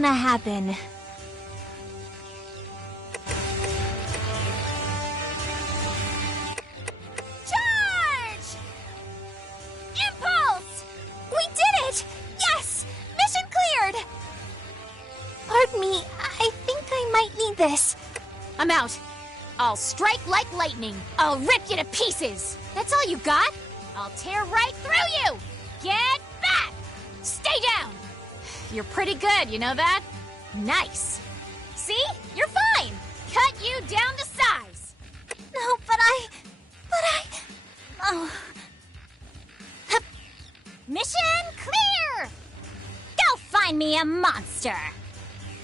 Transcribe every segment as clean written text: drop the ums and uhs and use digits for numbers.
gonna happen. Charge! Impulse! We did it! Yes! Mission cleared! Pardon me, I think I might need this. I'm out. I'll strike like lightning. I'll rip you to pieces. That's all you got? I'll tear right through you! Get back! Stay down! You're pretty good, you know that? Nice. See? You're fine. Cut you down to size. No, but I... Oh... Mission clear! Go find me a monster.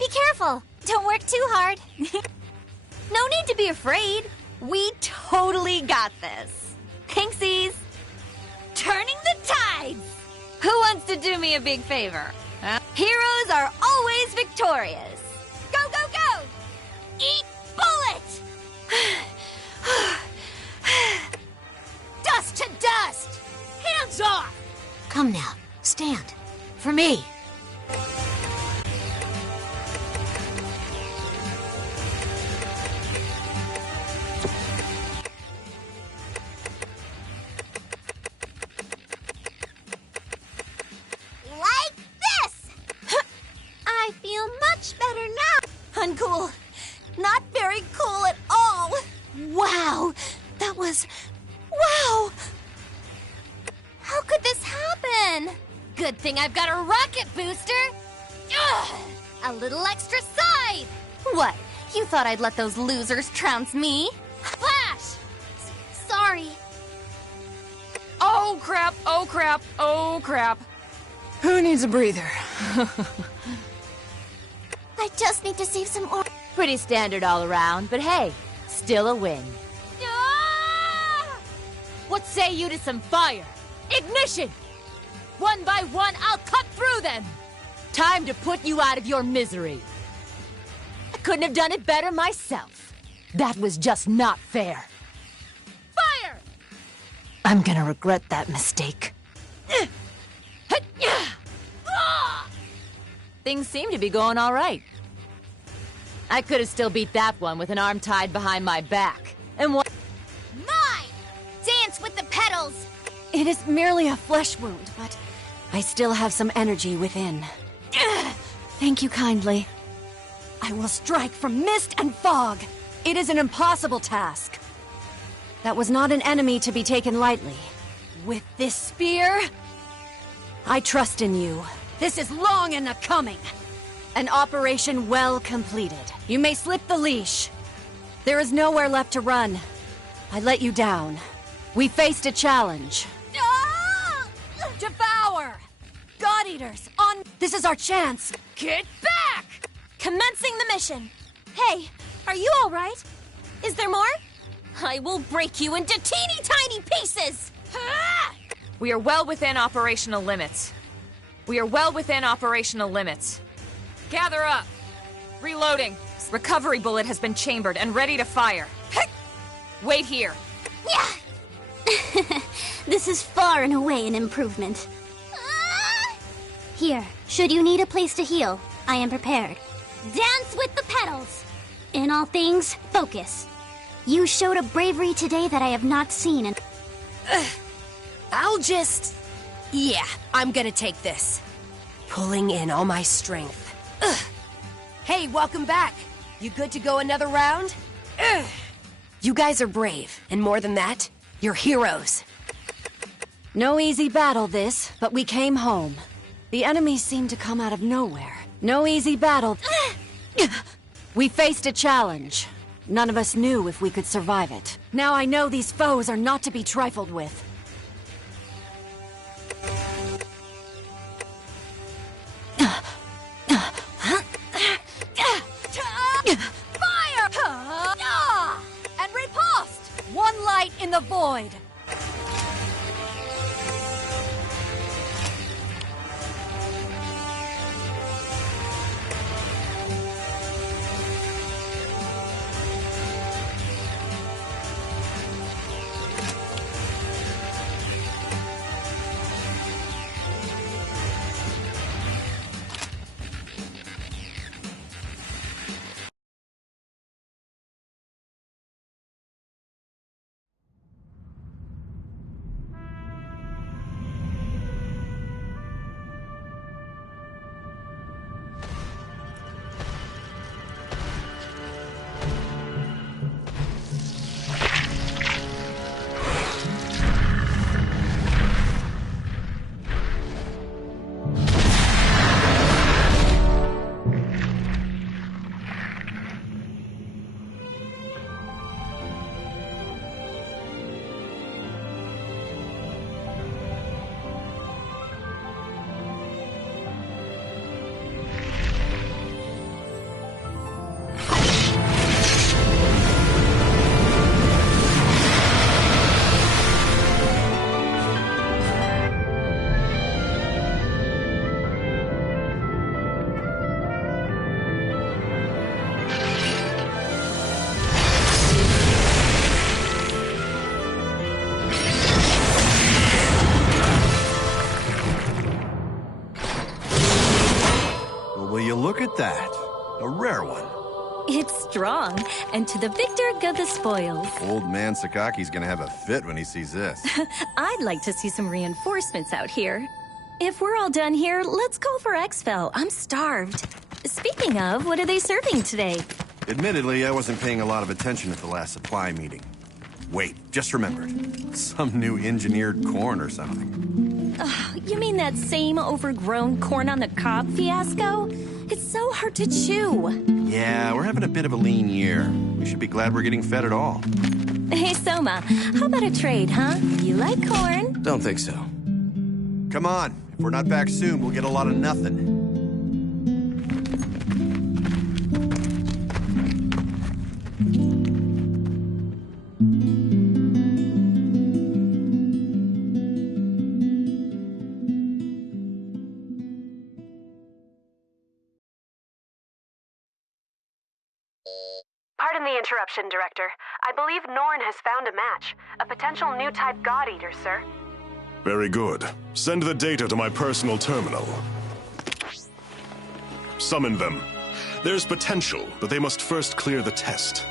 Be careful. Don't work too hard. No need to be afraid. We totally got this. Thanksies. Turning the tides. Who wants to do me a big favor? Heroes are always victorious. Go, go, go! Eat bullet! Dust to dust! Hands off! Come now, stand. For me. Like this! I feel much better now. Uncool. Not very cool at all. Wow. That was... Wow! How could this happen? Good thing I've got a rocket booster. Ugh, a little extra side. What? You thought I'd let those losers trounce me? Flash! Sorry. Oh crap, oh crap, oh crap. Who needs a breather? I just need to save some Pretty standard all around, but hey, still a win. Ah! What say you to some fire? Ignition! One by one, I'll cut through them! Time to put you out of your misery. I couldn't have done it better myself. That was just not fair. Fire! I'm gonna regret that mistake. Things seem to be going all right. I could have still beat that one with an arm tied behind my back. And what? Mine! Dance with the petals! It is merely a flesh wound, but I still have some energy within. Thank you kindly. I will strike from mist and fog. It is an impossible task. That was not an enemy to be taken lightly. With this spear, I trust in you. This is long in the coming. An operation well completed. You may slip the leash. There is nowhere left to run. I let you down. We faced a challenge. Ah! Devour! God Eaters, on... This is our chance. Get back! Commencing the mission. Hey, are you all right? Is there more? I will break you into teeny tiny pieces! Ah! We are well within operational limits. We are well within operational limits. Gather up. Reloading. Recovery bullet has been chambered and ready to fire. Wait here. Yeah! This is far and away an improvement. Here, should you need a place to heal, I am prepared. Dance with the petals! In all things, focus. You showed a bravery today that I have not seen in... I'll just... Yeah, I'm gonna take this. Pulling in all my strength. Ugh. Hey, welcome back. You good to go another round? Ugh. You guys are brave, and more than that, you're heroes. No easy battle this, but we came home. The enemies seemed to come out of nowhere. No easy battle. We faced a challenge. None of us knew if we could survive it. Now I know these foes are not to be trifled with. Fire! And riposte! One light in the void. at that. A rare one. It's strong, and to the victor go the spoils. Old man Sakaki's gonna have a fit when he sees this. I'd like to see some reinforcements out here. If we're all done here, let's call for Exfil. I'm starved. Speaking of, what are they serving today? Admittedly, I wasn't paying a lot of attention at the last supply meeting. Wait, just remembered. Some new engineered corn or something. You mean that same overgrown corn on the cob fiasco? It's so hard to chew. Yeah, we're having a bit of a lean year. We should be glad we're getting fed at all. Hey, Soma, how about a trade, huh? You like corn? Don't think so. Come on. If we're not back soon, we'll get a lot of nothing. Pardon the interruption, Director. I believe Norn has found a match. A potential new type God Eater, sir. Very good. Send the data to my personal terminal. Summon them. There's potential, but they must first clear the test.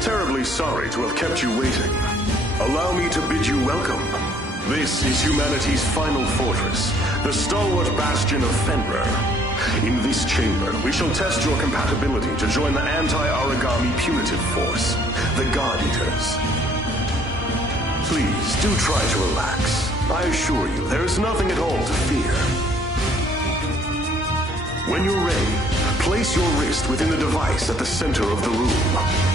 Terribly sorry to have kept you waiting. Allow me to bid you welcome. This is humanity's final fortress, the stalwart bastion of Fenrir. In this chamber, we shall test your compatibility to join the anti-origami punitive force, the God Eaters. Please, do try to relax. I assure you, there is nothing at all to fear. When you're ready, place your wrist within the device at the center of the room.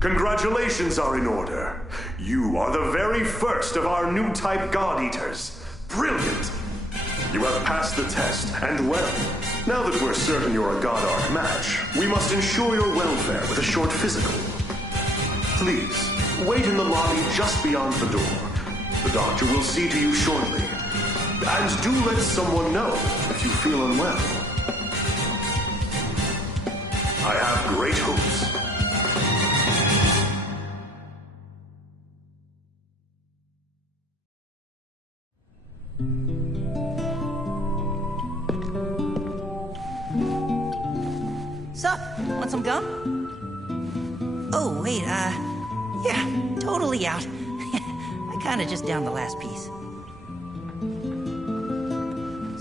Congratulations are in order. You are the very first of our new type God Eaters. Brilliant! You have passed the test, and well. Now that we're certain you're a God Arc match, we must ensure your welfare with a short physical. Please, wait in the lobby just beyond the door. The doctor will see to you shortly. And do let someone know if you feel unwell. I have great hopes. Sup? Want some gum? Oh, wait, yeah, totally out. I kinda just downed the last piece.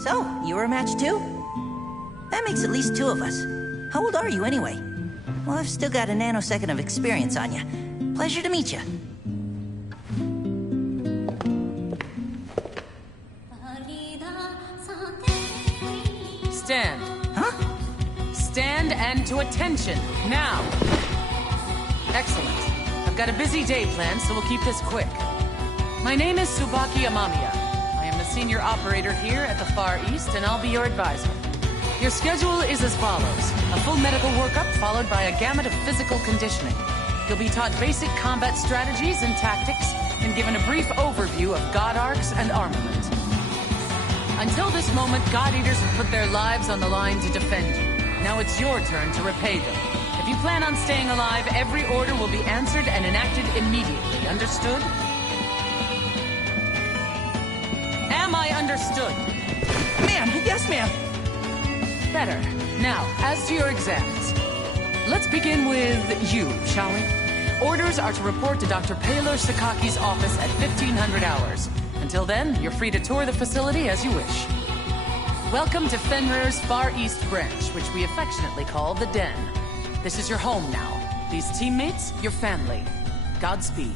So, you were a match too? That makes at least two of us. How old are you anyway? Well, I've still got a nanosecond of experience on you. Pleasure to meet you. Stand. Huh? Stand and to attention, now! Excellent. I've got a busy day planned, so we'll keep this quick. My name is Tsubaki Amamiya. I am the senior operator here at the Far East, and I'll be your advisor. Your schedule is as follows. A full medical workup followed by a gamut of physical conditioning. You'll be taught basic combat strategies and tactics and given a brief overview of God Arcs and armament. Until this moment, God Eaters have put their lives on the line to defend you. Now it's your turn to repay them. If you plan on staying alive, every order will be answered and enacted immediately. Understood? Am I understood? Ma'am, yes, ma'am. Better. Now, as to your exams. Let's begin with you, shall we? Orders are to report to Dr. Paylor Sakaki's office at 1500 hours. Until then, you're free to tour the facility as you wish. Welcome to Fenrir's Far East Branch, which we affectionately call the Den. This is your home now. These teammates, your family. Godspeed.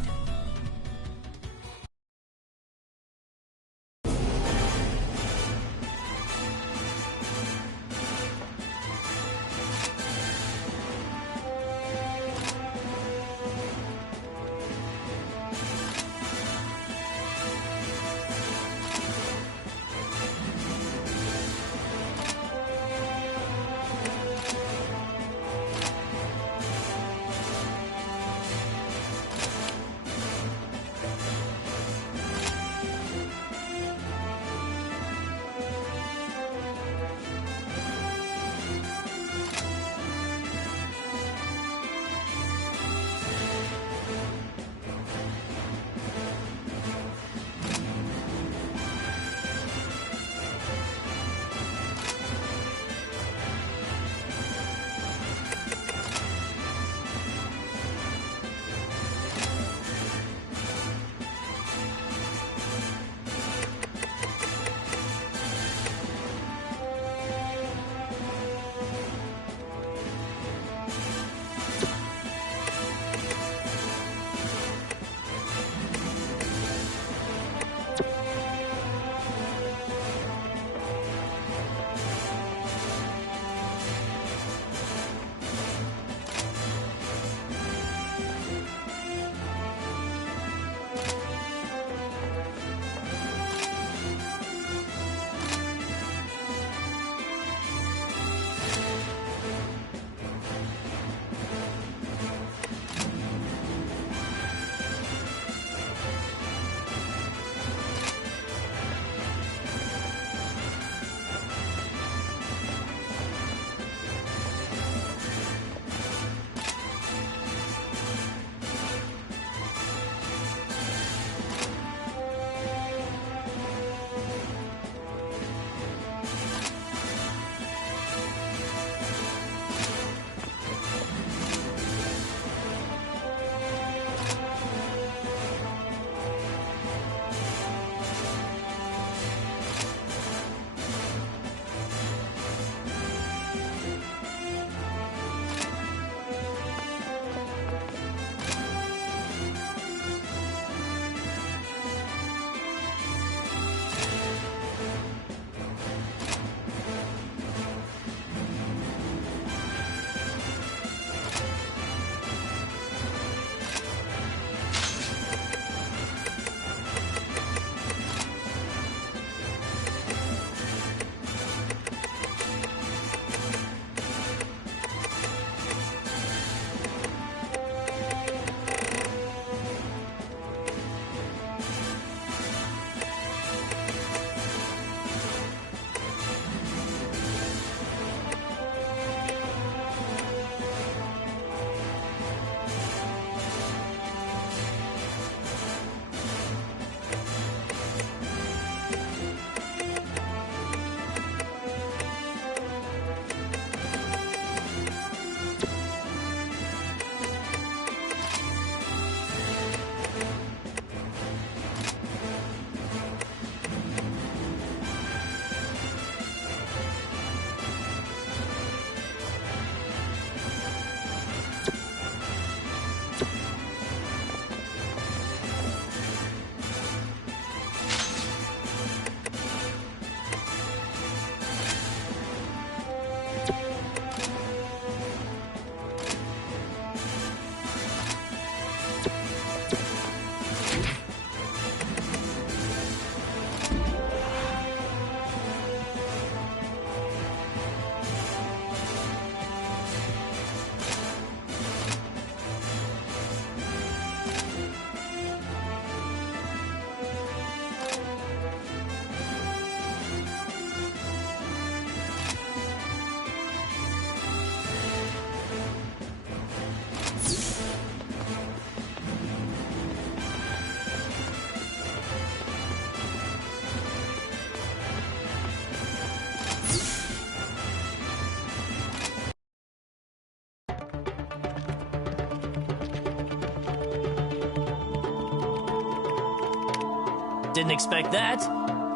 Didn't expect that.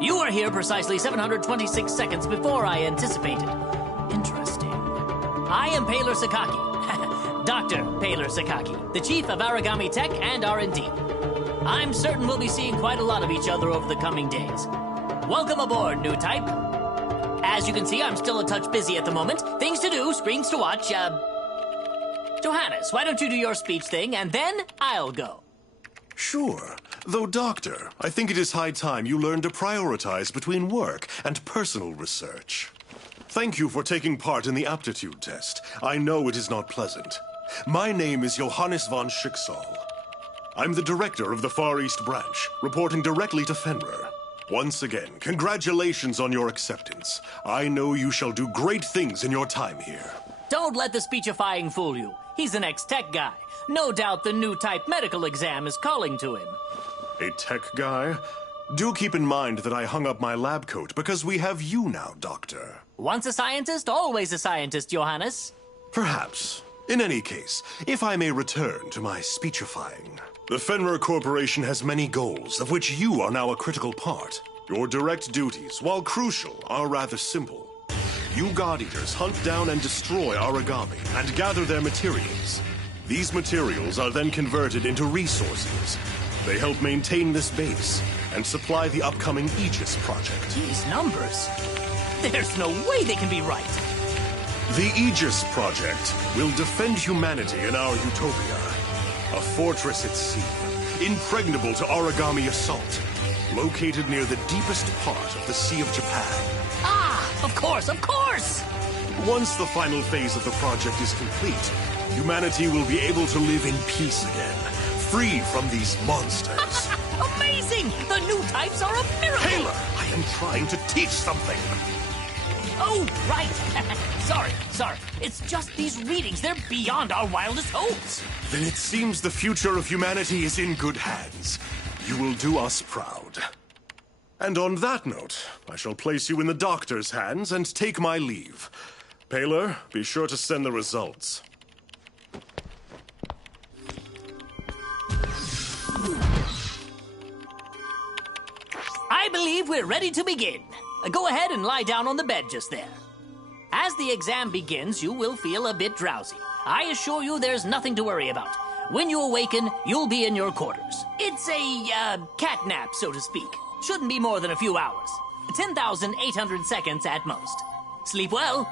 You were here precisely 726 seconds before I anticipated. Interesting. I am Paler Sakaki. Dr. Paler Sakaki, the chief of Origami Tech and R&D. I'm certain we'll be seeing quite a lot of each other over the coming days. Welcome aboard, new type. As you can see, I'm still a touch busy at the moment. Things to do, screens to watch. Johannes, why don't you do your speech thing, and then I'll go. Sure. Though, Doctor, I think it is high time you learn to prioritize between work and personal research. Thank you for taking part in the aptitude test. I know it is not pleasant. My name is Johannes von Schicksal. I'm the director of the Far East Branch, reporting directly to Fenrir. Once again, congratulations on your acceptance. I know you shall do great things in your time here. Don't let the speechifying fool you. He's an ex-tech guy. No doubt the new type medical exam is calling to him. A tech guy? Do keep in mind that I hung up my lab coat because we have you now, Doctor. Once a scientist, always a scientist, Johannes. Perhaps. In any case, if I may return to my speechifying. The Fenrir Corporation has many goals, of which you are now a critical part. Your direct duties, while crucial, are rather simple. You God Eaters hunt down and destroy origami and gather their materials. These materials are then converted into resources. They help maintain this base and supply the upcoming Aegis project. These numbers, there's no way they can be right. The Aegis project will defend humanity in our utopia. A fortress at sea, impregnable to origami assault, located near the deepest part of the Sea of Japan. Ah, of course, of course! Once the final phase of the project is complete, humanity will be able to live in peace again, free from these monsters. Amazing! The new types are a miracle! Taylor, I am trying to teach something. Oh, right. Sorry. It's just these readings. They're beyond our wildest hopes. Then it seems the future of humanity is in good hands. You will do us proud. And on that note, I shall place you in the doctor's hands and take my leave. Paler, be sure to send the results. I believe we're ready to begin. Go ahead and lie down on the bed just there. As the exam begins, you will feel a bit drowsy. I assure you there's nothing to worry about. When you awaken, you'll be in your quarters. It's a, cat nap, so to speak. Shouldn't be more than a few hours. 10,800 seconds at most. Sleep well.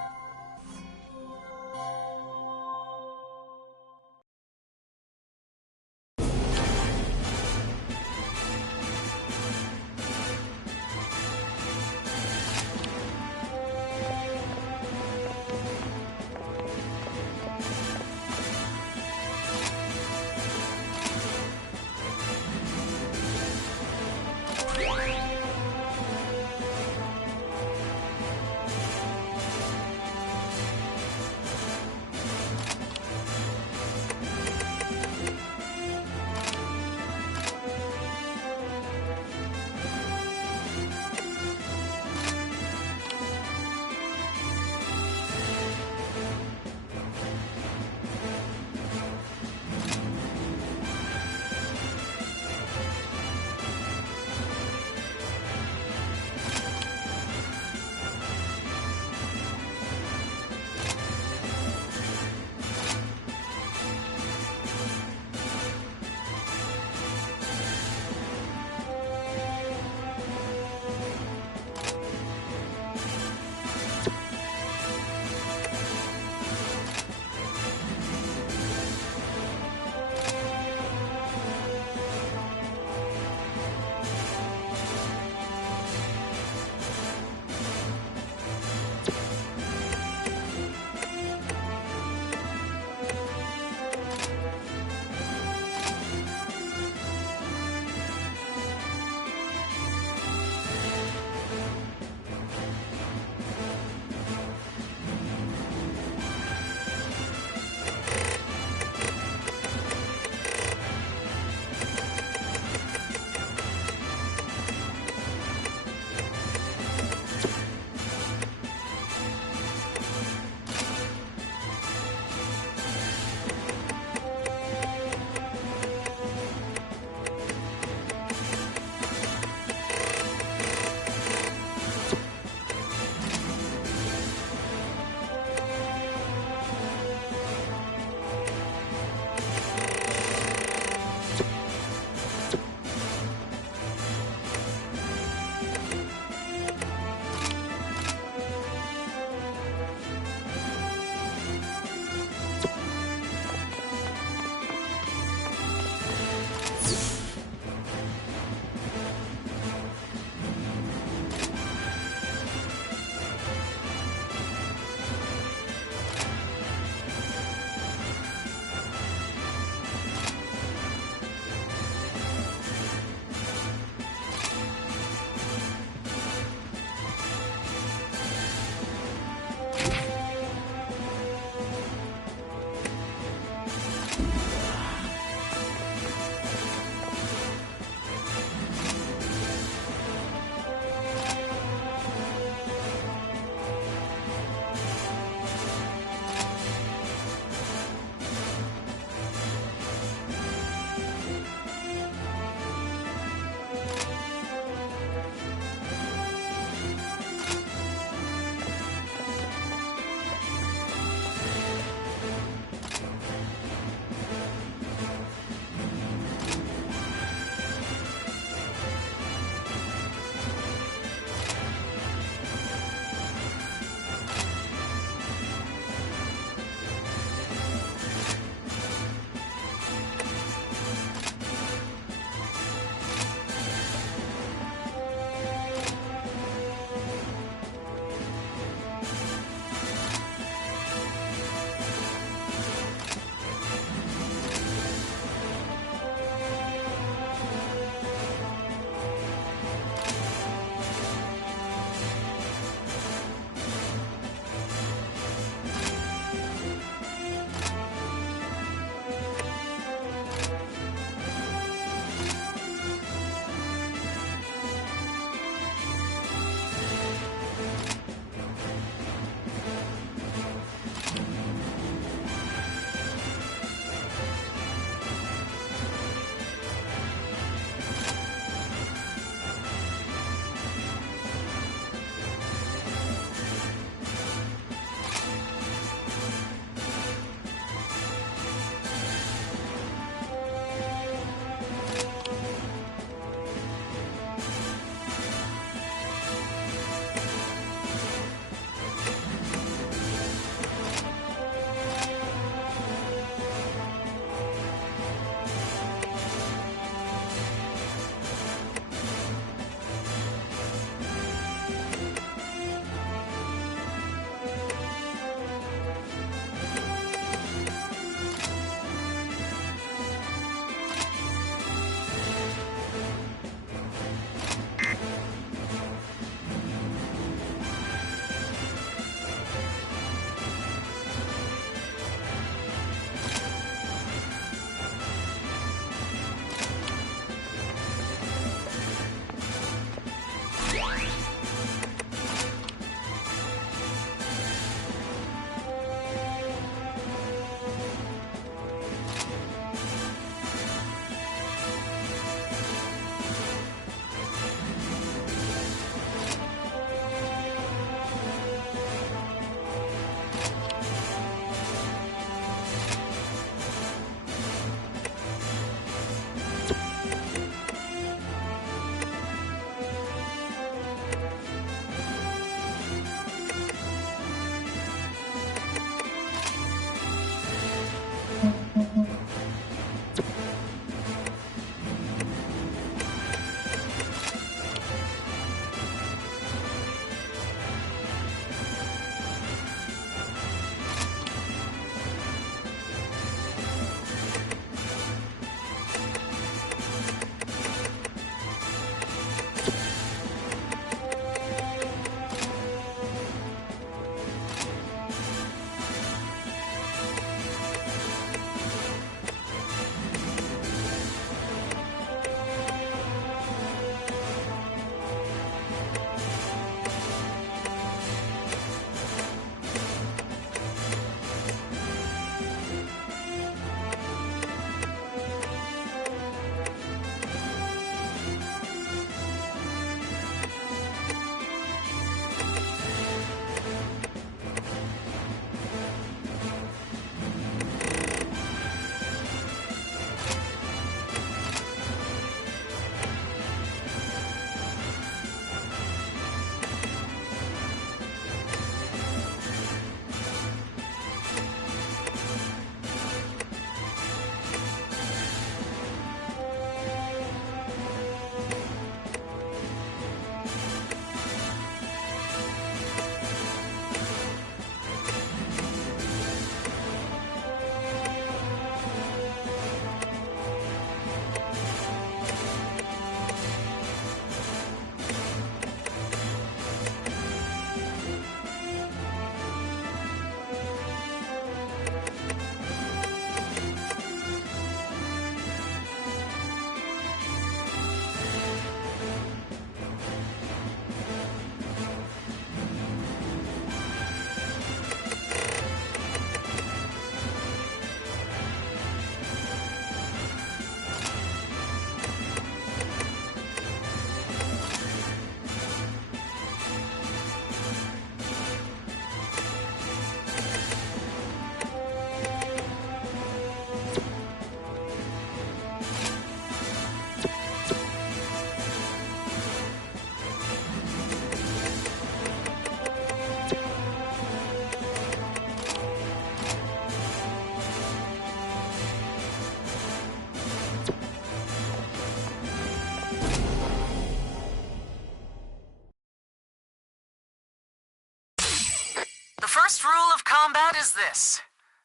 is this.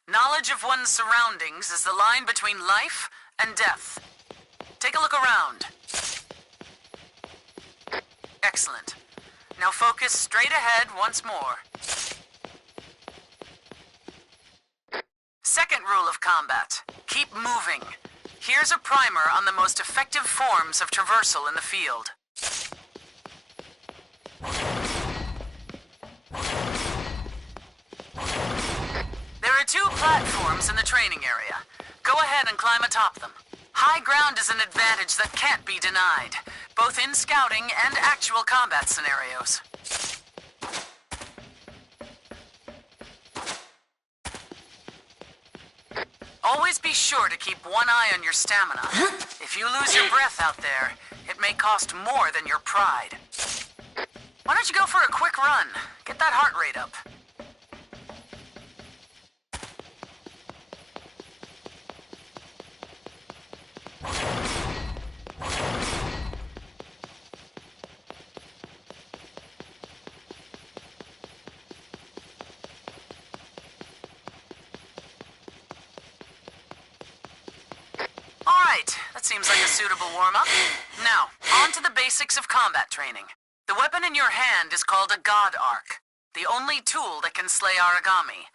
Knowledge of one's surroundings is the line between life and death. Take a look around. Excellent. Now focus straight ahead once more. Second rule of combat. Keep moving. Here's a primer on the most effective forms of traversal in the field. There are 2 platforms in the training area. Go ahead and climb atop them. High ground is an advantage that can't be denied, both in scouting and actual combat scenarios. Always be sure to keep one eye on your stamina. If you lose your breath out there, it may cost more than your pride. Why don't you go for a quick run? Get that heart rate up. That seems like a suitable warm-up. Now, on to the basics of combat training. The weapon in your hand is called a God Arc, the only tool that can slay Aragami,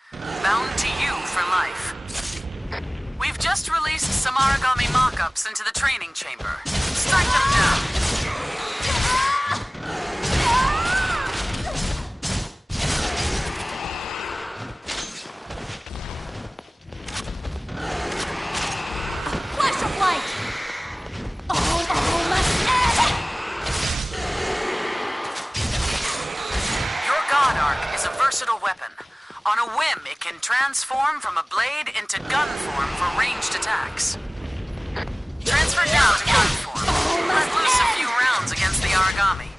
bound to you for life. We've just released some Aragami mock-ups into the training chamber. Strike them down. Flash of light! Your God Arc is a versatile weapon. On a whim, it can transform from a blade into gun form for ranged attacks. Transfer now to gun form. Let loose a few rounds against the Aragami.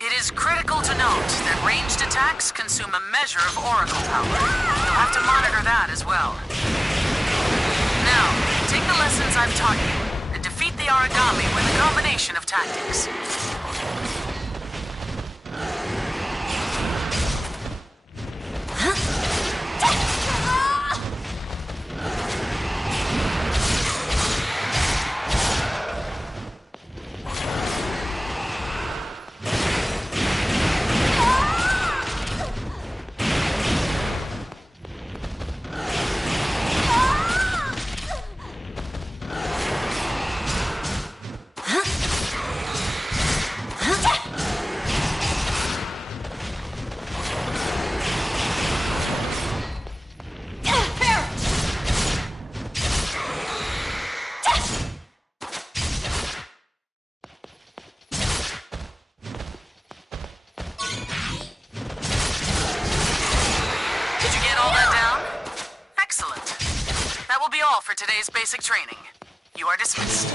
It is critical to note that ranged attacks consume a measure of oracle power. You'll have to monitor that as well. Now, take the lessons I've taught you and defeat the Aragami with a combination of tactics. For today's basic training. You are dismissed.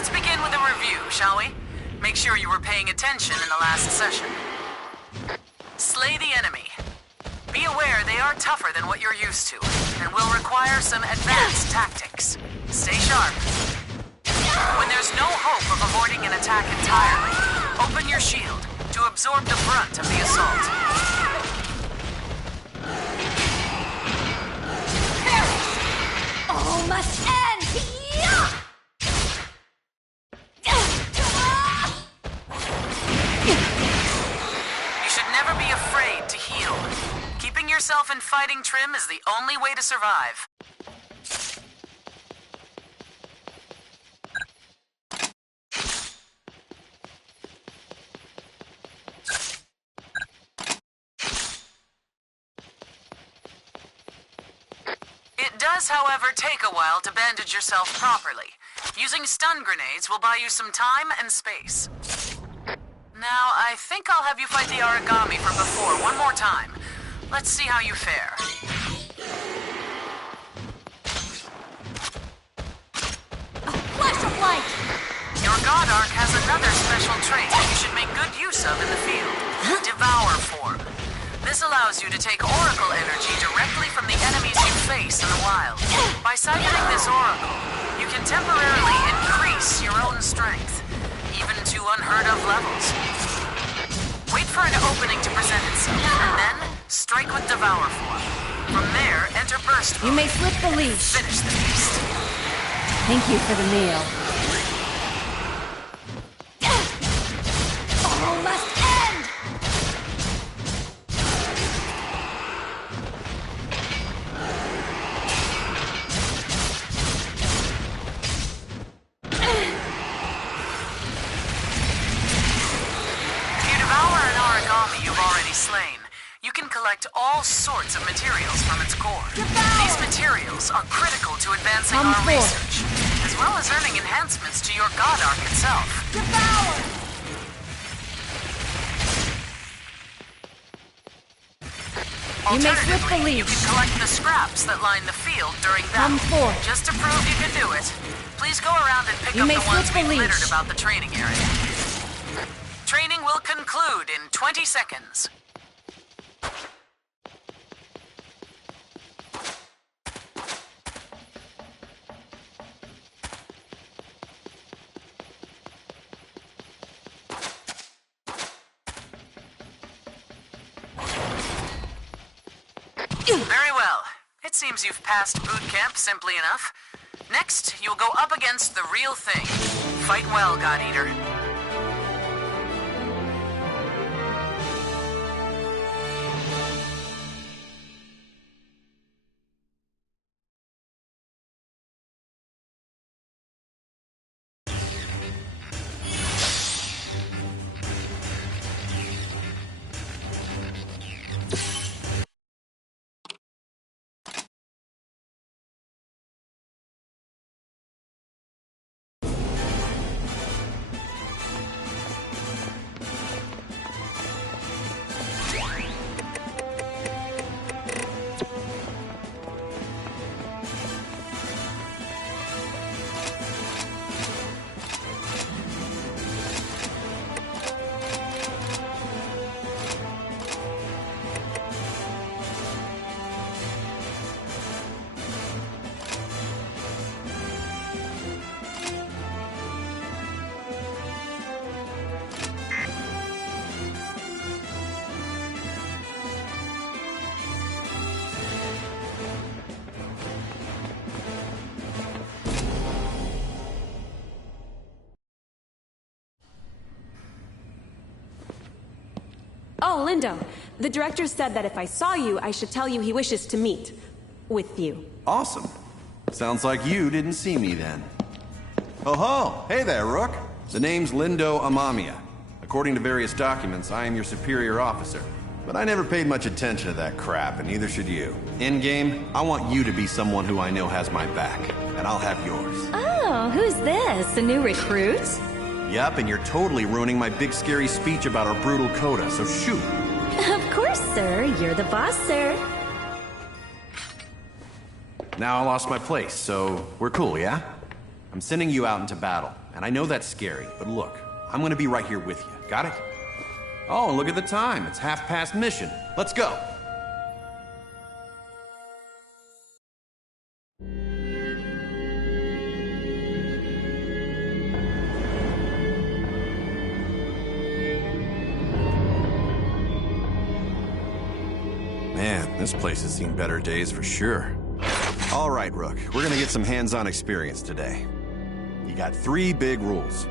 Let's begin with a review, shall we? Make sure you were paying attention in the last session. Slay the enemy. Be aware they are tougher than what you're used to, and will require some advanced tactics. Stay sharp. When there's no hope of avoiding an attack entirely, open your shield to absorb the brunt of the assault. All must end! Yeah! You should never be afraid to heal. Keeping yourself in fighting trim is the only way to survive. It does, however, take a while to bandage yourself properly. Using stun grenades will buy you some time and space. Now, I think I'll have you fight the origami from before one more time. Let's see how you fare. A flash of light! Your God Arc has another special trait that you should make good use of in the field. Devour form. This allows you to take Oracle energy directly from the enemies you face in the wild. By siphoning this Oracle, you can temporarily increase your own strength, even to unheard of levels. Wait for an opening to present itself, and then strike with Devour form. From there, enter Burst mode. You may slip the leash. Finish the beast. Thank you for the meal. All must end! Slain, you can collect all sorts of materials from its core. These materials are critical to advancing our research, as well as earning enhancements to your God Arc itself. You may slip the leash. You can collect the scraps that line the field during battle. Just to prove you can do it, please go around and pick up the ones we littered about the training area. Training will conclude in 20 seconds. Very well. It seems you've passed boot camp simply enough. Next, you'll go up against the real thing. Fight well, God Eater. Oh, Lindo. The director said that if I saw you, I should tell you he wishes to meet with you. Awesome. Sounds like you didn't see me then. Oh ho! Hey there, Rook. The name's Lindo Amamiya. According to various documents, I am your superior officer. But I never paid much attention to that crap, and neither should you. In-game, I want you to be someone who I know has my back, and I'll have yours. Oh, who's this? A new recruit? Yup, and you're totally ruining my big scary speech about our brutal coda, so shoot. Of course, sir. You're the boss, sir. Now I lost my place, so we're cool, yeah? I'm sending you out into battle, and I know that's scary, but look, I'm gonna be right here with you. Got it? Oh, and look at the time. It's 1/2 mission. Let's go. Man, this place has seen better days for sure. All right, Rook, we're gonna get some hands-on experience today. You got 3 big rules.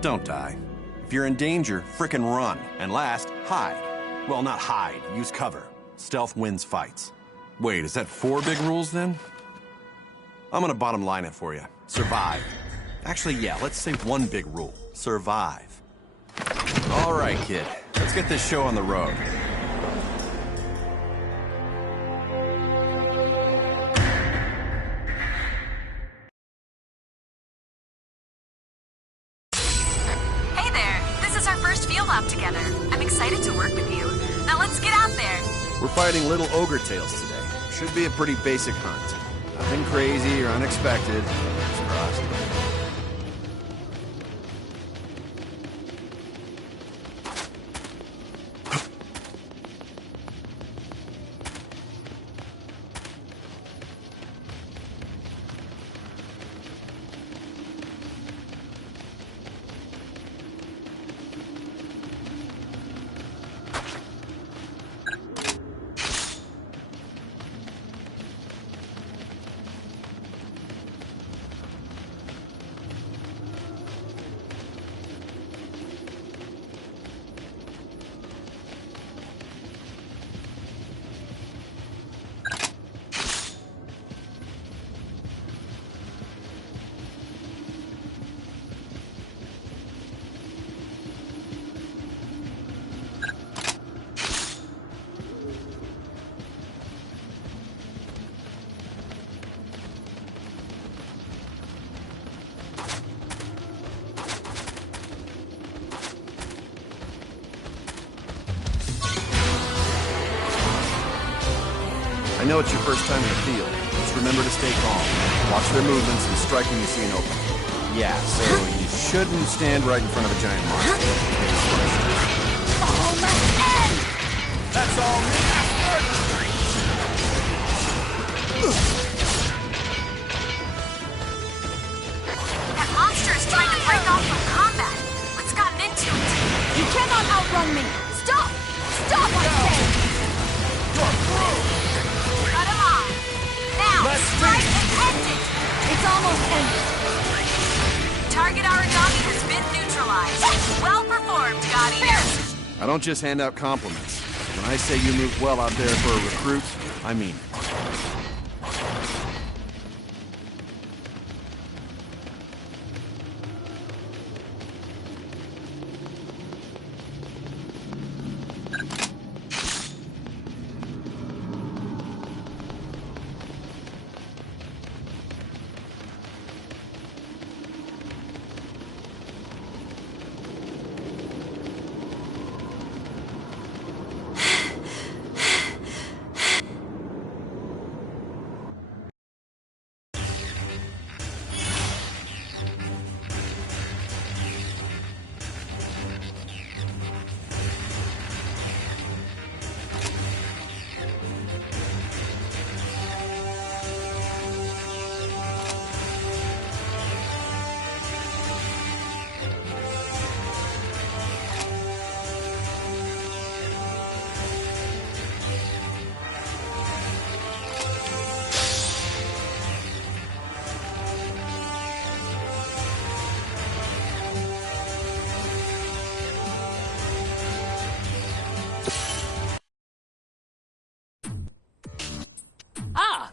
Don't die. If you're in danger, frickin' run. And last, hide. Well, not hide, use cover. Stealth wins fights. Wait, is that 4 big rules then? I'm gonna bottom line it for you. Survive. Actually, yeah, let's say 1 big rule. Survive. All right, kid. Let's get this show on the road. Together. I'm excited to work with you. Now let's get out there. We're fighting little ogre tails today. Should be a pretty basic hunt. Nothing crazy or unexpected. Fingers crossed. I know it's your first time in the field. Just remember to stay calm. Watch their movements and strike when you see an opening. Yeah, so you shouldn't stand right in front of a giant monster. Almost end! That's all me. That monster is trying to break off from combat. What's gotten into it? You cannot outrun me! Stop! Stop, I say! You're through! Cut him off! Now, Let's strike and end it! It's almost ended. Target origami has been neutralized. Well performed, Gotti. I don't just hand out compliments. When I say you moved well out there for a recruit, I mean it.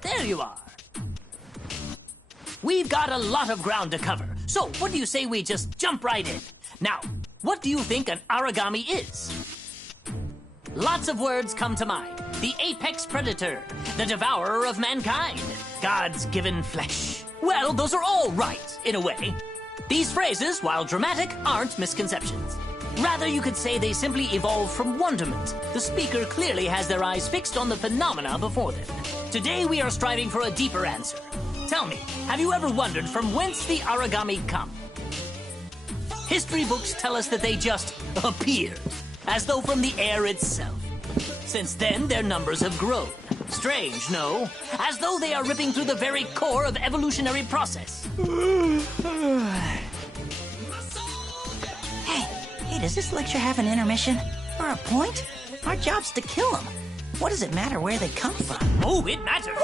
There you are. We've got a lot of ground to cover, so what do you say we just jump right in? Now, what do you think an origami is? Lots of words come to mind. The apex predator, the devourer of mankind, God's given flesh. Well, those are all right, in a way. These phrases, while dramatic, aren't misconceptions. Rather, you could say they simply evolved from wonderment. The speaker clearly has their eyes fixed on the phenomena before them. Today, we are striving for a deeper answer. Tell me, have you ever wondered from whence the origami come? History books tell us that they just appeared, as though from the air itself. Since then, their numbers have grown. Strange, no? As though they are ripping through the very core of evolutionary process. Hey, does this lecture have an intermission? Or a point? Our job's to kill them. What does it matter where they come from? Oh, it matters.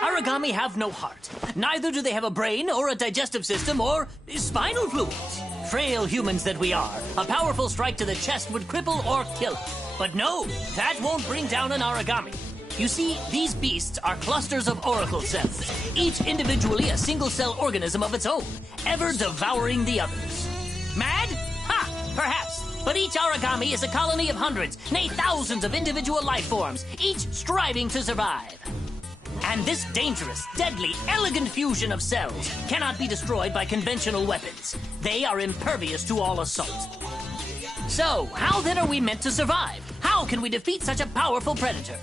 Origami have no heart. Neither do they have a brain or a digestive system or spinal fluids. Frail humans that we are, a powerful strike to the chest would cripple or kill us. But no, that won't bring down an origami. You see, these beasts are clusters of auricle cells, each individually a single-cell organism of its own, ever devouring the others. Mad? Ha! Perhaps. But each origami is a colony of hundreds, nay thousands of individual life forms, each striving to survive. And this dangerous, deadly, elegant fusion of cells cannot be destroyed by conventional weapons. They are impervious to all assault. So, how then are we meant to survive? How can we defeat such a powerful predator?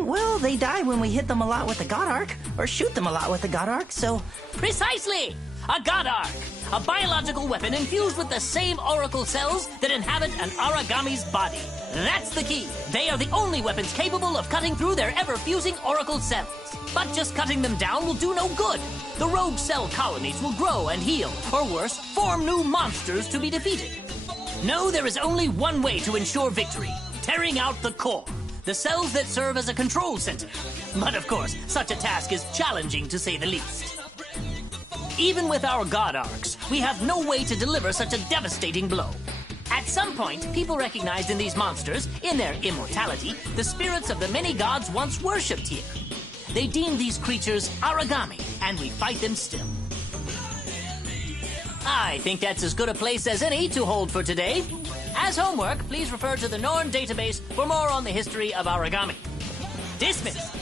Well, they die when we hit them a lot with the God Arc, or shoot them a lot with the God Arc, so... Precisely! A God Arc! A biological weapon infused with the same auricle cells that inhabit an origami's body. That's the key. They are the only weapons capable of cutting through their ever-fusing auricle cells. But just cutting them down will do no good. The rogue cell colonies will grow and heal, or worse, form new monsters to be defeated. No, there is only one way to ensure victory. Tearing out the core. The cells that serve as a control center. But of course, such a task is challenging to say the least. Even with our God Arcs, we have no way to deliver such a devastating blow. At some point, people recognized in these monsters, in their immortality, the spirits of the many gods once worshipped here. They deemed these creatures origami, and we fight them still. I think that's as good a place as any to hold for today. As homework, please refer to the Norn database for more on the history of origami. Dismissed.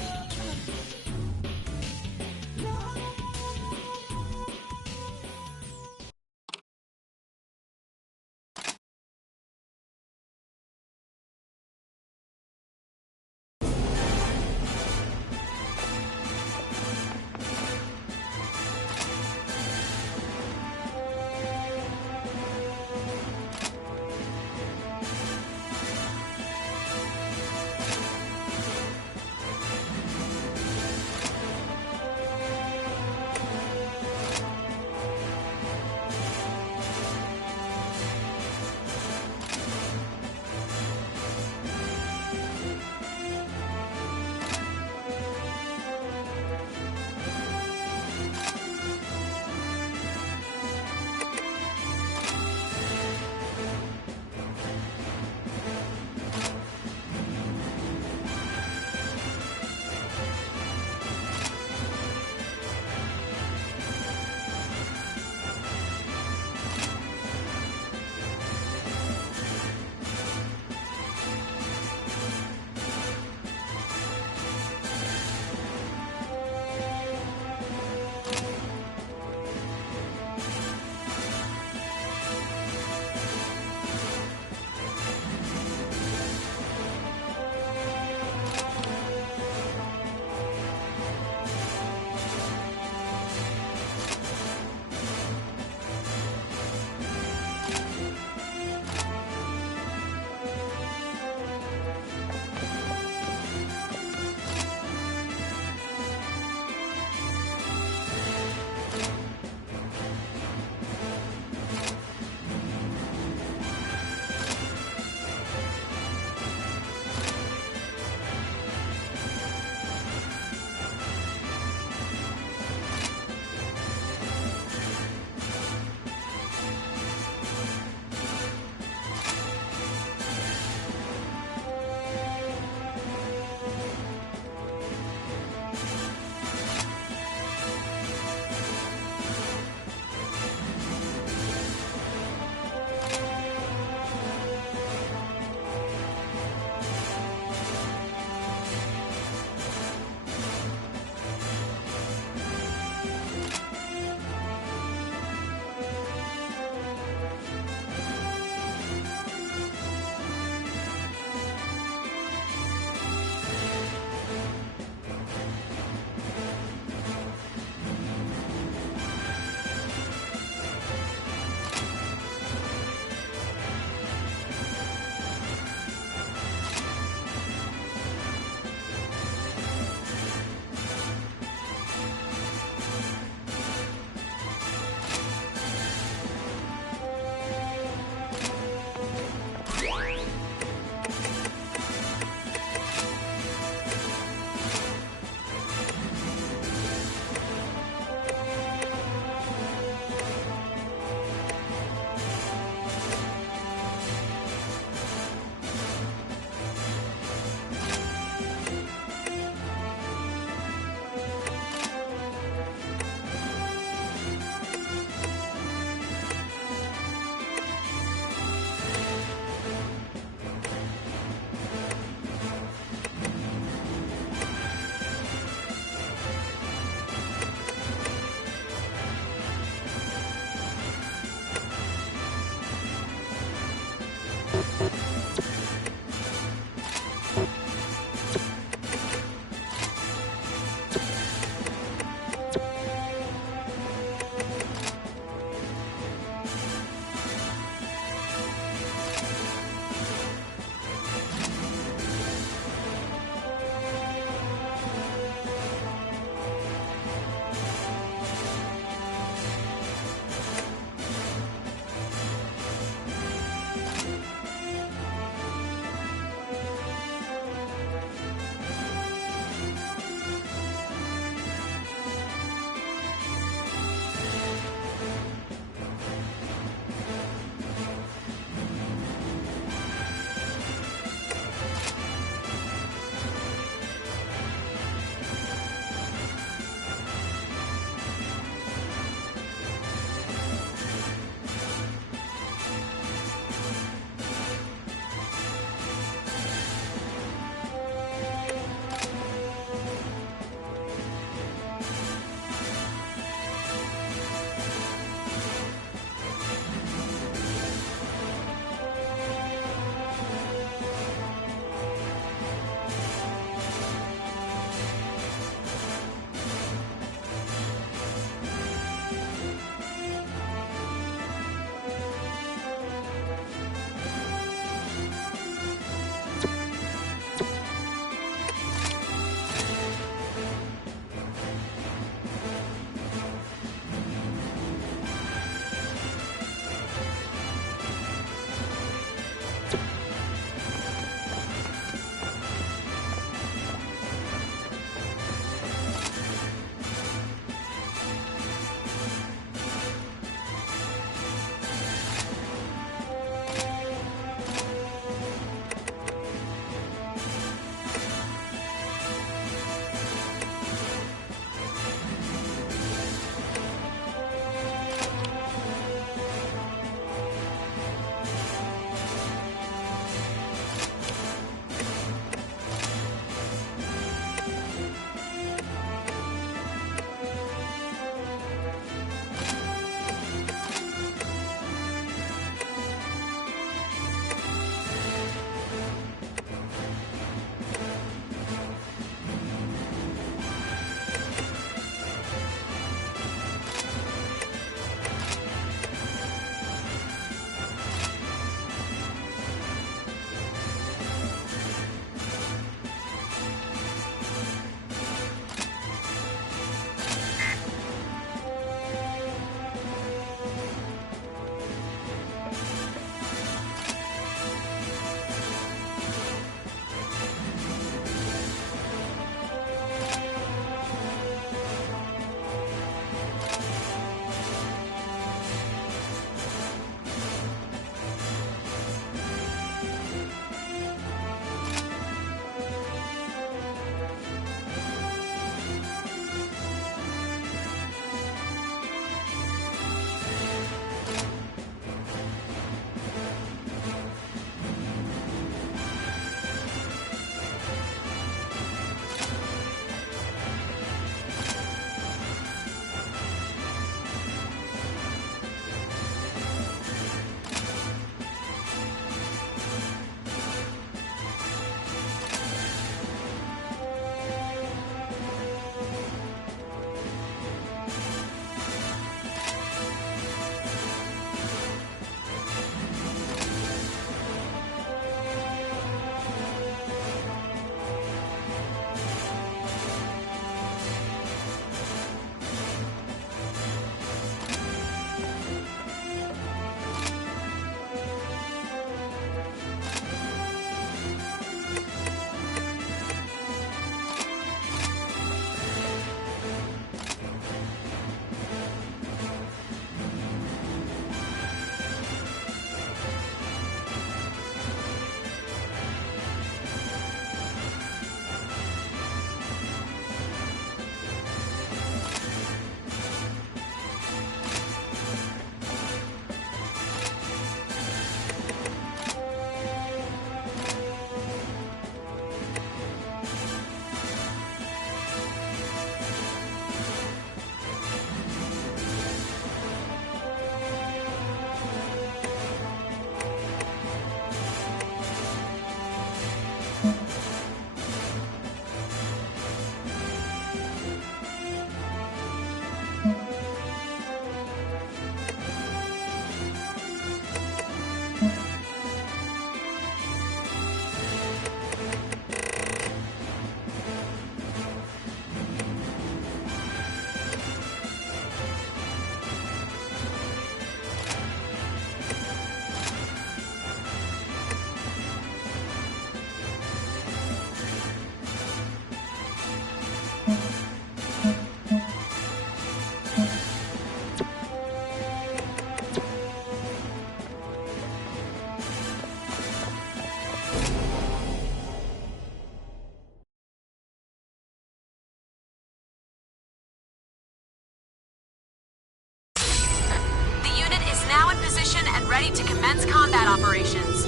ready to commence combat operations.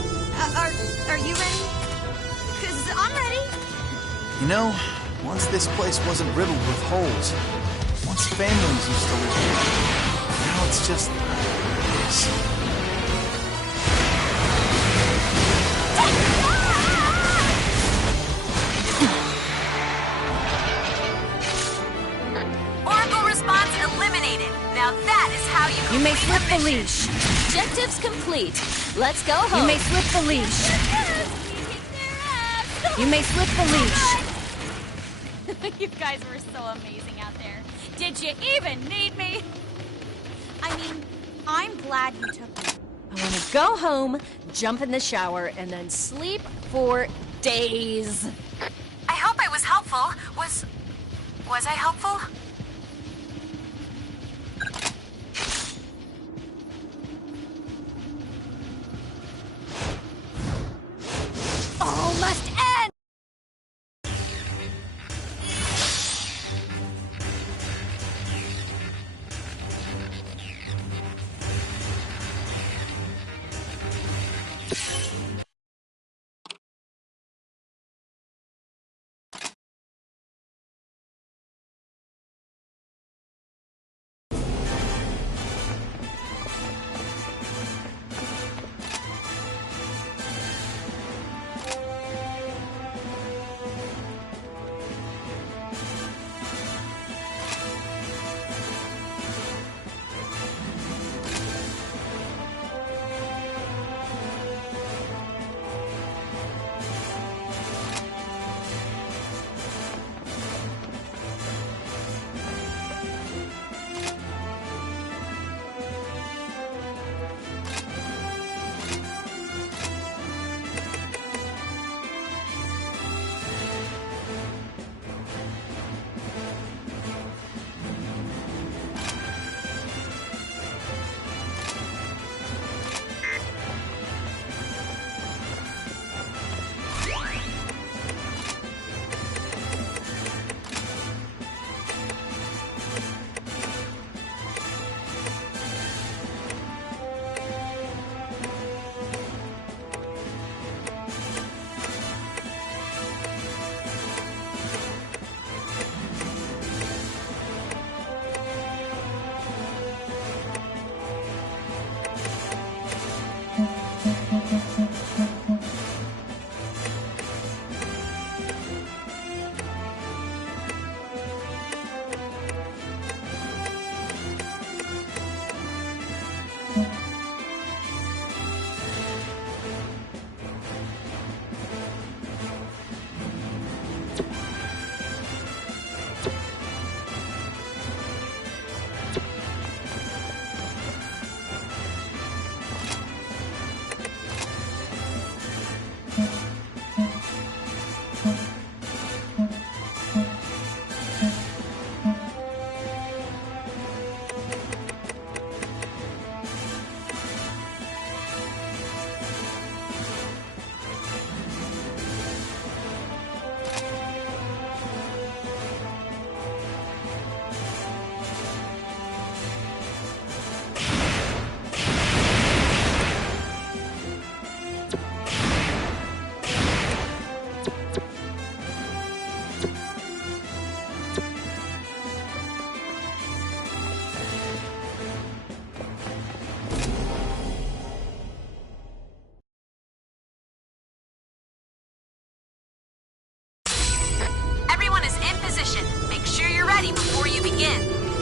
Are you ready? 'Cause I'm ready. You know, once this place wasn't riddled with holes. Once families used to live here. Now it's just this. Oracle response eliminated. Now that is how you may complete slip a the mission. leash. Objectives complete. Let's go home. You may slip the leash. You may slip the leash. You guys were so amazing out there. Did you even need me? I mean, I'm glad you took me. I want to go home, jump in the shower, and then sleep for days. I hope I was helpful. Was I helpful? All must end!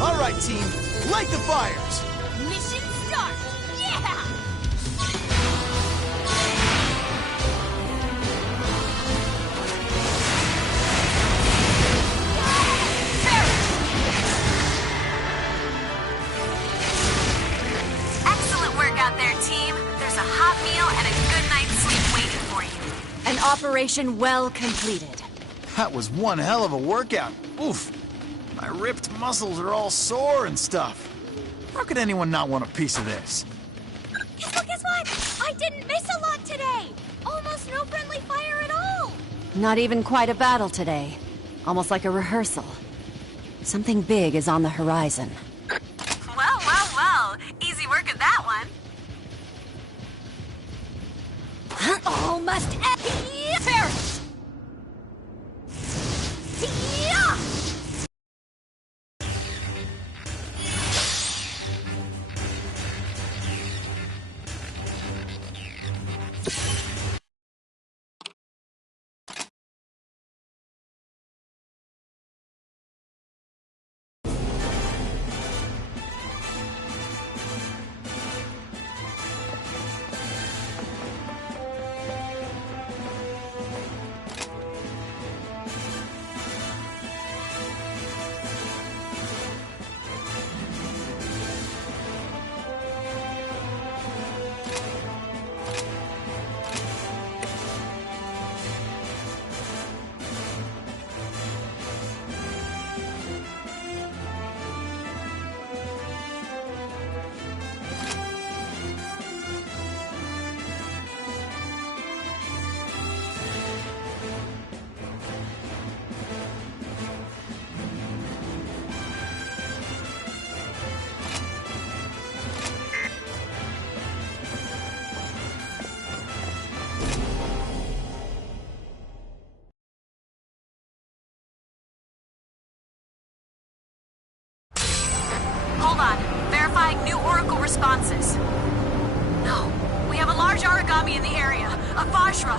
All right, team, light the fires! Mission start! Yeah! Excellent work out there, team. There's a hot meal and a good night's sleep waiting for you. An operation well completed. That was one hell of a workout. Oof. My ripped muscles are all sore and stuff. How could anyone not want a piece of this? Guess what? I didn't miss a lot today! Almost no friendly fire at all! Not even quite a battle today. Almost like a rehearsal. Something big is on the horizon. Well. Easy work at that one. Hold on. Verifying new Oracle responses. No. We have a large origami in the area. A Vajra.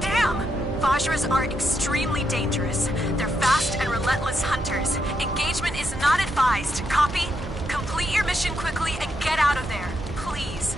Damn! Vajras are extremely dangerous. They're fast and relentless hunters. Engagement is not advised. Copy? Complete your mission quickly and get out of there. Please.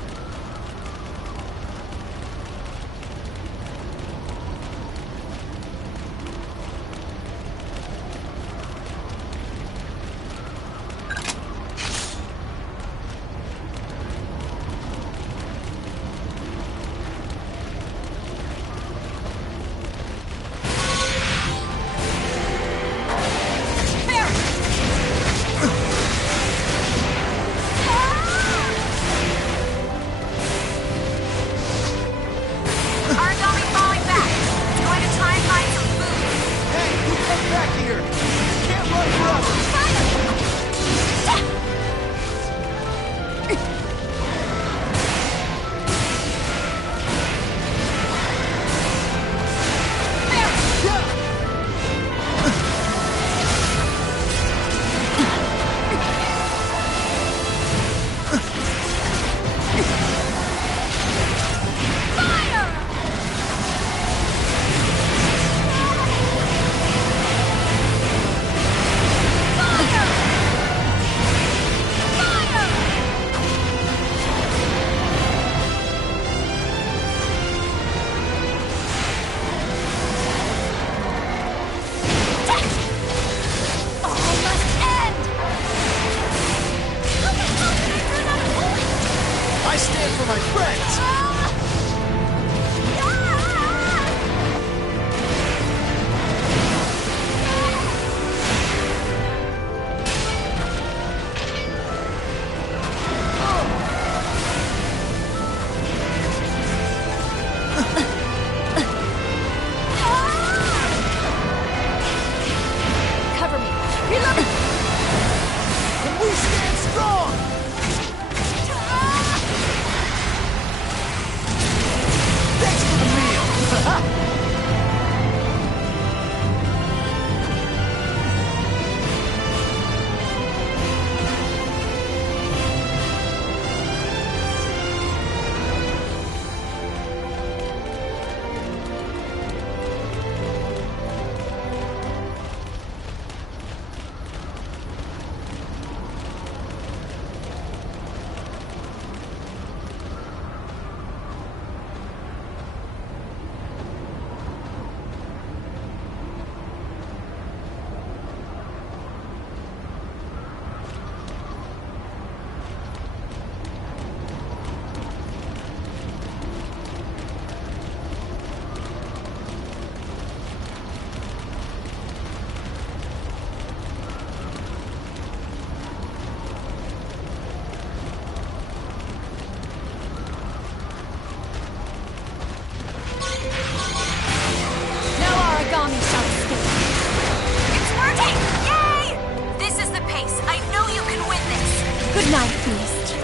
Good night, Beast.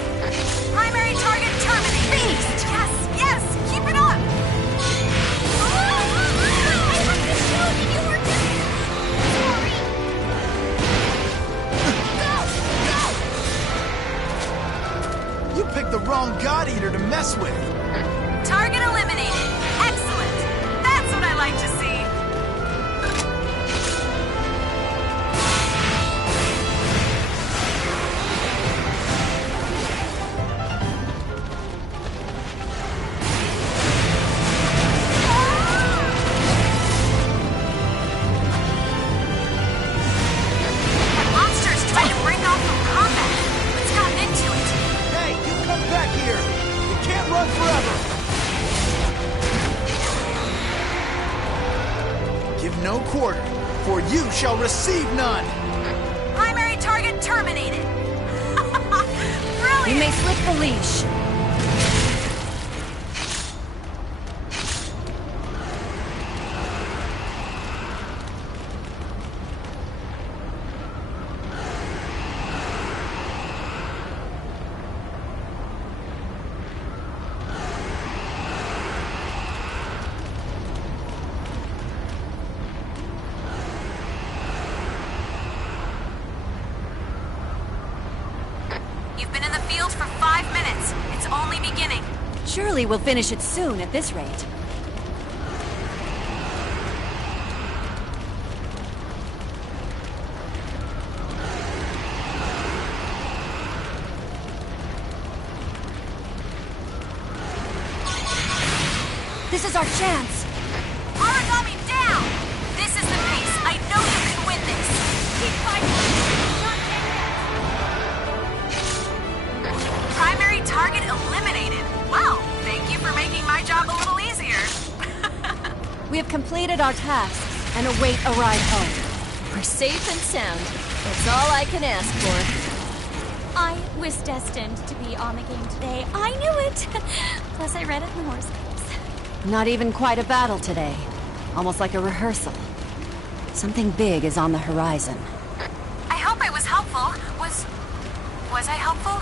Primary target terminated. Beast! Yes, yes, keep it up. I have to shoot and you were just... Sorry. Go! You picked the wrong God Eater to mess with. Target eliminated. Excellent. That's what I like to see. That monster's trying to break off from combat. What's gotten into it? Hey, you come back here! You can't run forever! Give no quarter, for you shall receive none! Primary target terminated. Brilliant! You may slip the leash. You've been in the field for 5 minutes. It's only beginning. Surely we'll finish it soon at this rate. This is our chance. Origami down! This is the pace. I know you can win this. Keep fighting. Not dead yet. Primary target eliminated. Wow, thank you for making my job a little easier. We have completed our tasks and await a ride home. We're safe and sound. That's all I can ask for. I was destined to be on the game today. I knew it. Plus, I read it in the horoscopes. Not even quite a battle today. Almost like a rehearsal. Something big is on the horizon. I hope I was helpful. Was I helpful?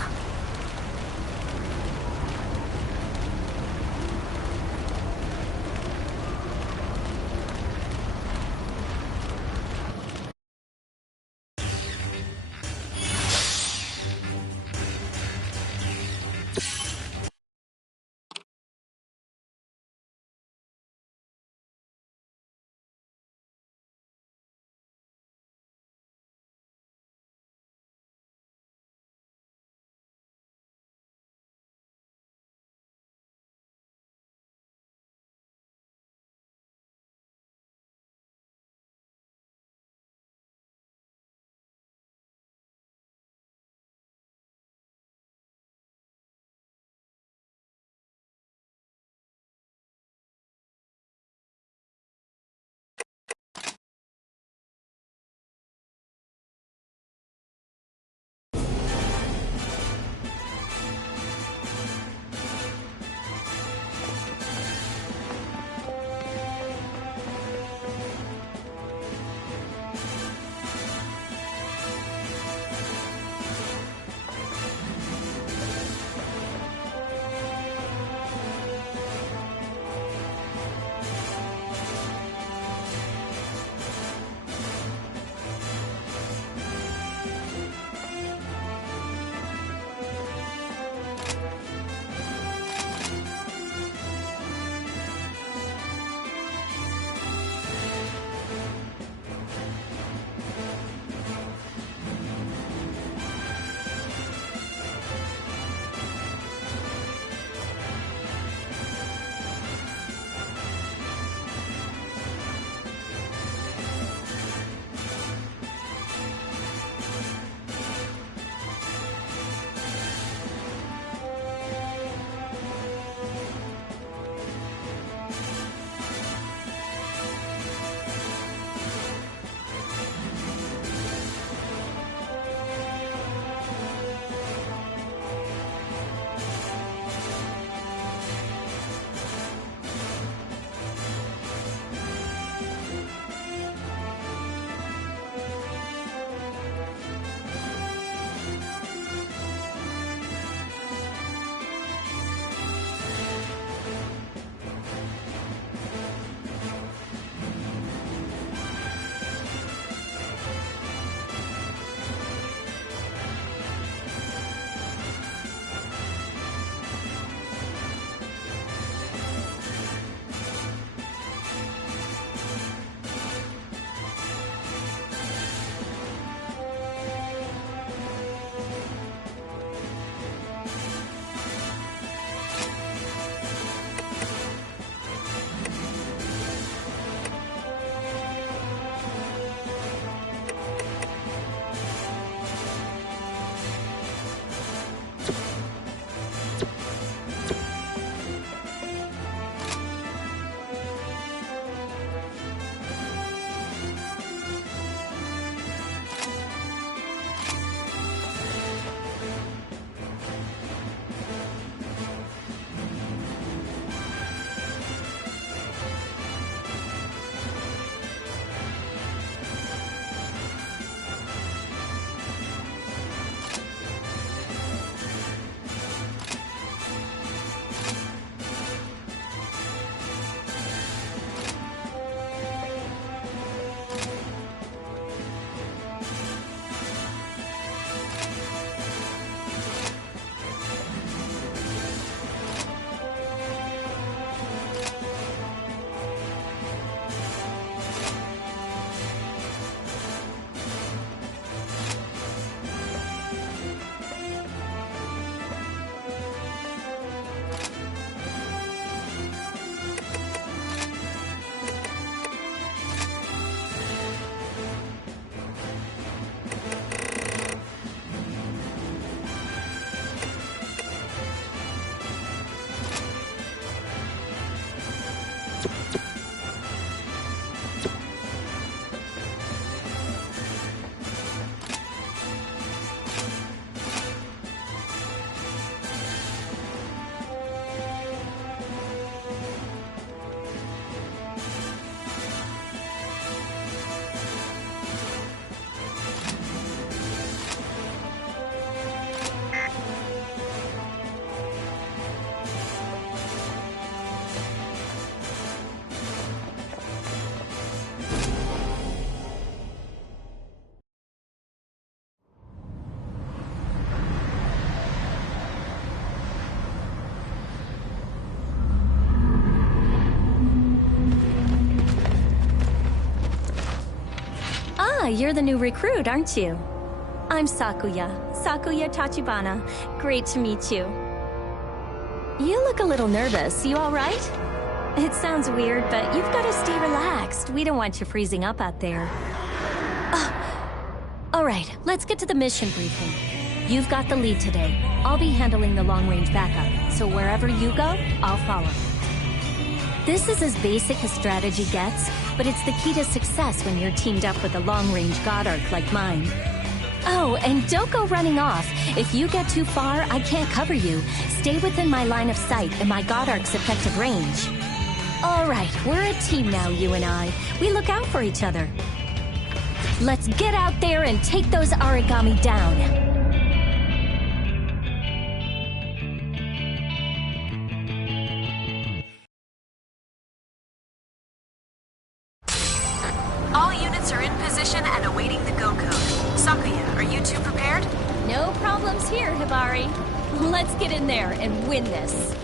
Ah, you're the new recruit, aren't you? I'm Sakuya. Sakuya Tachibana. Great to meet you. You look a little nervous. You all right? It sounds weird, but you've got to stay relaxed. We don't want you freezing up out there. All right, let's get to the mission briefing. You've got the lead today. I'll be handling the long-range backup, so wherever you go, I'll follow. This is as basic as strategy gets, but it's the key to success when you're teamed up with a long-range god arc like mine. Oh, and don't go running off. If you get too far, I can't cover you. Stay within my line of sight and my god arc's effective range. All right, we're a team now, you and I. We look out for each other. Let's get out there and take those origami down. All units are in position and awaiting the go code. Sakuya, are you two prepared? No problems here, Hibari. Let's get in there and win this.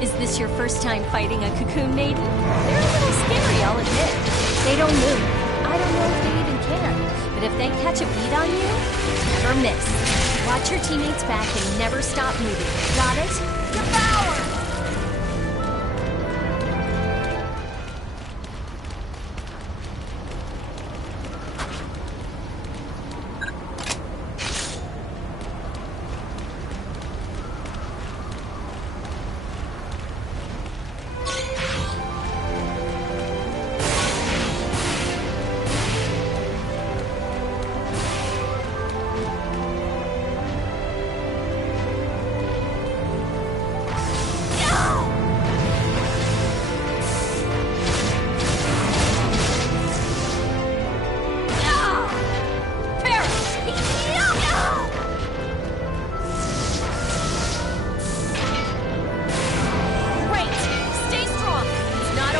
Is this your first time fighting a cocoon maiden? They're a little scary, I'll admit. They don't move. I don't know if they even can. But if they catch a beat on you, never miss. Watch your teammates back and never stop moving. Got it? Devour!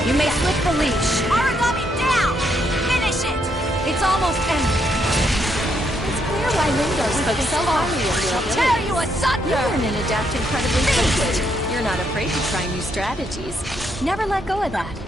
You may slip the leash. Origami down! Finish it! It's almost ended. It's clear why Lindo spoke so highly of your abilities. Tear you asunder! You learn and adapt incredibly quickly. You're not afraid to try new strategies. Never let go of that.